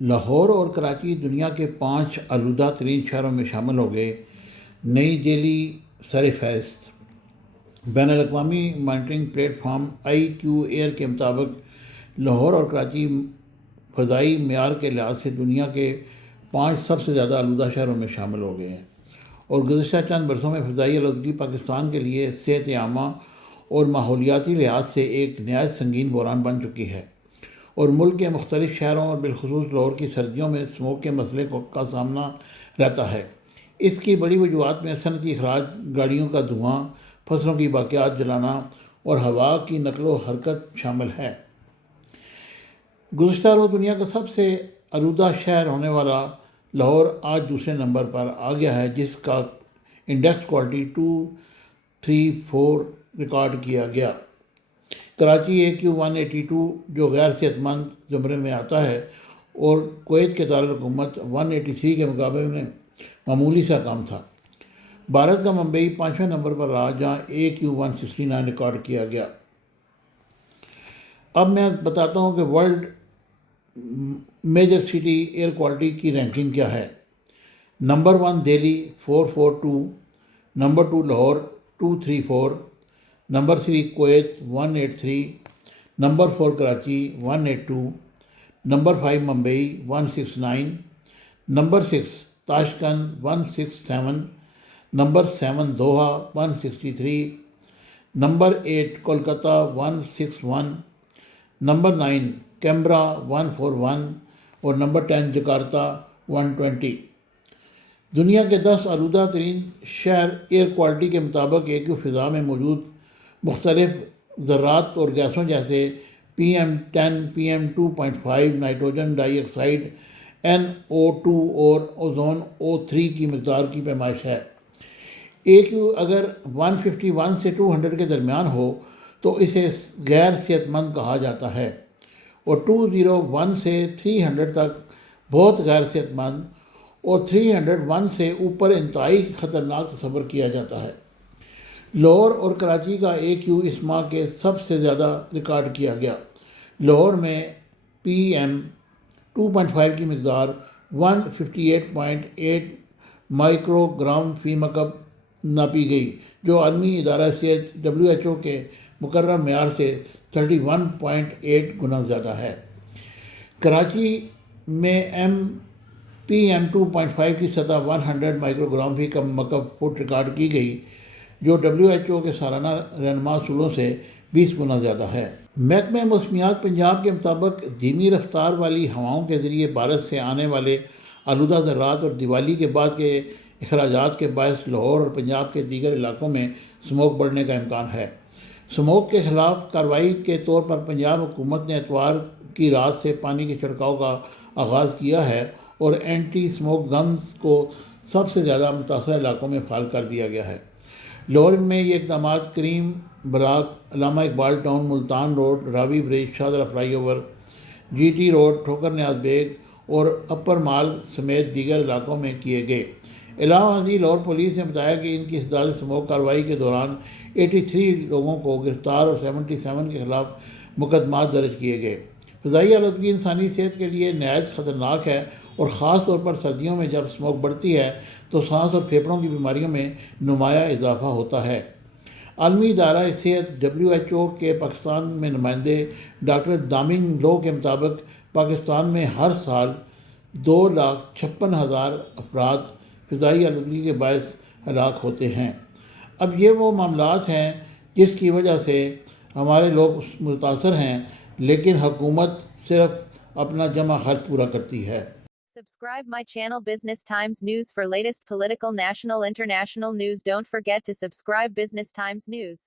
لاہور اور کراچی دنیا کے 5 آلودہ ترین شہروں میں شامل ہو گئے۔ نئی دہلی سر فہرست۔ بین الاقوامی مانیٹرنگ پلیٹ فارم IQAir کے مطابق لاہور اور کراچی فضائی معیار کے لحاظ سے دنیا کے 5 سب سے زیادہ آلودہ شہروں میں شامل ہو گئے ہیں، اور گزشتہ چند برسوں میں فضائی آلودگی پاکستان کے لیے صحت عامہ اور ماحولیاتی لحاظ سے ایک نہایت سنگین بحران بن چکی ہے، اور ملک کے مختلف شہروں اور بالخصوص لاہور کی سردیوں میں اسموگ کے مسئلے کا سامنا رہتا ہے۔ اس کی بڑی وجوہات میں صنعتی اخراج، گاڑیوں کا دھواں، فصلوں کی باقیات جلانا اور ہوا کی نقل و حرکت شامل ہے۔ گزشتہ روز دنیا کا سب سے آلودہ شہر ہونے والا لاہور آج دوسرے نمبر پر آ گیا ہے، جس کا انڈیکس کوالٹی 234 ریکارڈ کیا گیا۔ کراچی AQ182 جو غیر صحت مند زمرے میں آتا ہے، اور کویت کے دارالحکومت 183 کے مقابلے میں معمولی سا کام تھا۔ بھارت کا ممبئی 5ویں نمبر پر رہا، جہاں AQ169 ریکارڈ کیا گیا۔ اب میں بتاتا ہوں کہ world major city air quality کی رینکنگ کیا ہے۔ Number 1 Delhi 442، number 2 Lahore 234، number 3 Kuwait 183، number 4 Karachi 182، number 5 Mumbai 169، number 6 Tashkent 167، number 7 Doha 163، number 8 Kolkata 161، number 9 Canberra 141، اور نمبر 10 جکارتہ 120۔ دنیا کے 10 آلودہ ترین شہر ایئر کوالٹی کے مطابق AQ فضا میں موجود مختلف ذرات اور گیسوں جیسے PM10، PM2.5، نائٹروجن ڈائی آکسائڈ NO2 اور اوزون O3 کی مقدار کی پیمائش ہے۔ AQ اگر 151 سے 200 کے درمیان ہو تو اسے غیر صحت مند کہا جاتا ہے، اور 201 سے 300 تک بہت غیر صحت مند، اور 301 سے اوپر انتہائی خطرناک تصور کیا جاتا ہے۔ لاہور اور کراچی کا AQ اس ماہ کے سب سے زیادہ ریکارڈ کیا گیا۔ لاہور میں PM2.5 کی مقدار 158.8 مائکرو گرام فی مکعب ناپی گئی، جو عالمی ادارہ صحت WHO کے مقررہ معیار سے 31.8 گنا زیادہ ہے۔ کراچی میں PM2.5 کی سطح 100 مائکرو گرام فی مکعب فٹ ریکارڈ کی گئی، جو WHO کے سالانہ رہنما اصولوں سے 20 گنا زیادہ ہے۔ محکمہ موسمیات پنجاب کے مطابق دھیمی رفتار والی ہواؤں کے ذریعے بارش سے آنے والے آلودہ ذرات اور دیوالی کے بعد کے اخراجات کے باعث لاہور اور پنجاب کے دیگر علاقوں میں اسموگ بڑھنے کا امکان ہے۔ اسموگ کے خلاف کارروائی کے طور پر پنجاب حکومت نے اتوار کی رات سے پانی کے چھڑکاؤ کا آغاز کیا ہے، اور اینٹی اسموگ گنز کو سب سے زیادہ متاثرہ علاقوں میں فعال کر دیا گیا ہے۔ لاہور میں یہ اقدامات Karim block, Allama Iqbal town, Multan road, Ravi bridge, Shahdara flyover, GT road, Thokar Niaz bag اور اپر مال سمیت دیگر علاقوں میں کیے گئے۔ علاوہ ازیں لاہور پولیس نے بتایا کہ ان کی اسداد اسموگ کارروائی کے دوران 83 لوگوں کو گرفتار اور 77 کے خلاف مقدمات درج کیے گئے۔ فضائی آلودگی انسانی صحت کے لیے نہایت خطرناک ہے، اور خاص طور پر سردیوں میں جب اسموگ بڑھتی ہے تو سانس اور پھیپھڑوں کی بیماریوں میں نمایاں اضافہ ہوتا ہے۔ عالمی ادارہ صحت WHO کے پاکستان میں نمائندے ڈاکٹر دامنگ لو کے مطابق پاکستان میں ہر سال 2,56,000 افراد فضائی آلودگی کے باعث ہلاک ہوتے ہیں۔ اب یہ وہ معاملات ہیں جس کی وجہ سے ہمارے لوگ متاثر ہیں، لیکن حکومت صرف اپنا جمع خرچ پورا کرتی ہے۔ Subscribe my channel Business Times News for latest political, national, international news. Don't forget to subscribe Business Times News.